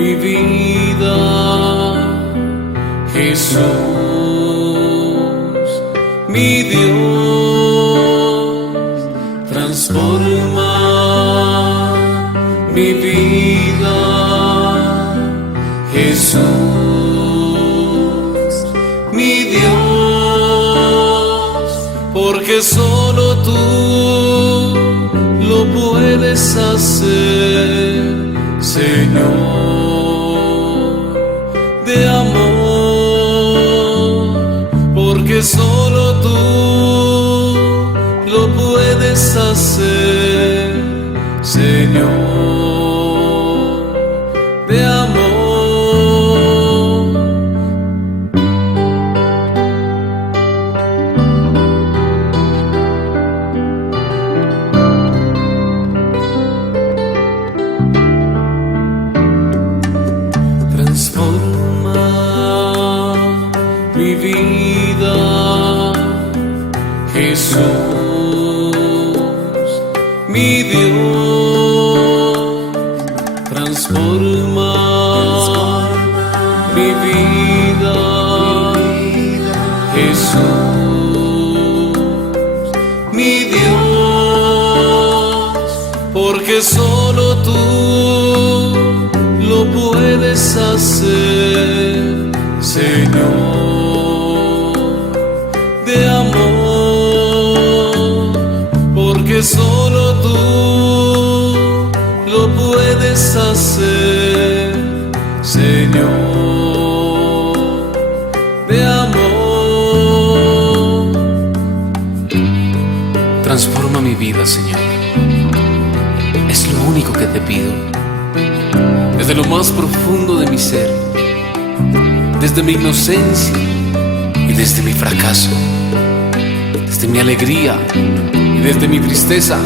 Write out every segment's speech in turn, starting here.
mi vida, Jesús, mi Dios, transforma mi vida, Jesús, mi Dios, porque solo tú lo puedes hacer, Señor, de amor, porque solo tú lo puedes hacer, Señor, de amor. Transforma mi vida, Jesús, mi Dios, transforma mi vida, Jesús, mi Dios, porque solo tú lo puedes hacer, Señor, de amor, porque solo tú lo puedes hacer, Señor, de amor. Transforma mi vida, Señor, es lo único que te pido. Desde lo más profundo de mi ser, desde mi inocencia y desde mi fracaso, desde mi alegría y desde mi tristeza,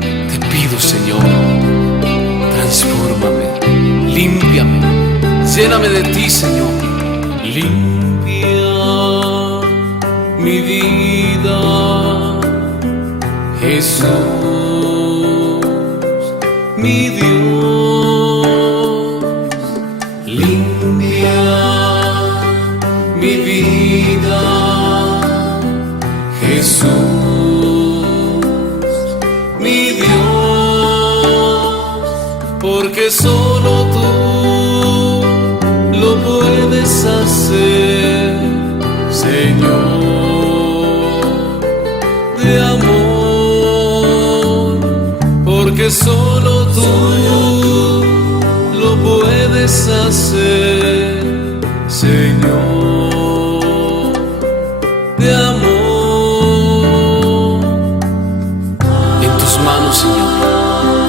te pido, Señor, transfórmame, límpiame, lléname de ti, Señor. Limpia mi vida, Jesús, mi Dios. Limpia mi vida, Jesús, mi Dios, porque solo tú lo puedes hacer, Señor, de amor, porque solo tú lo puedes hacer, Señor, de amor. En tus manos, Señor,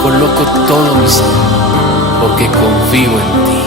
coloco todo mi ser, porque confío en ti.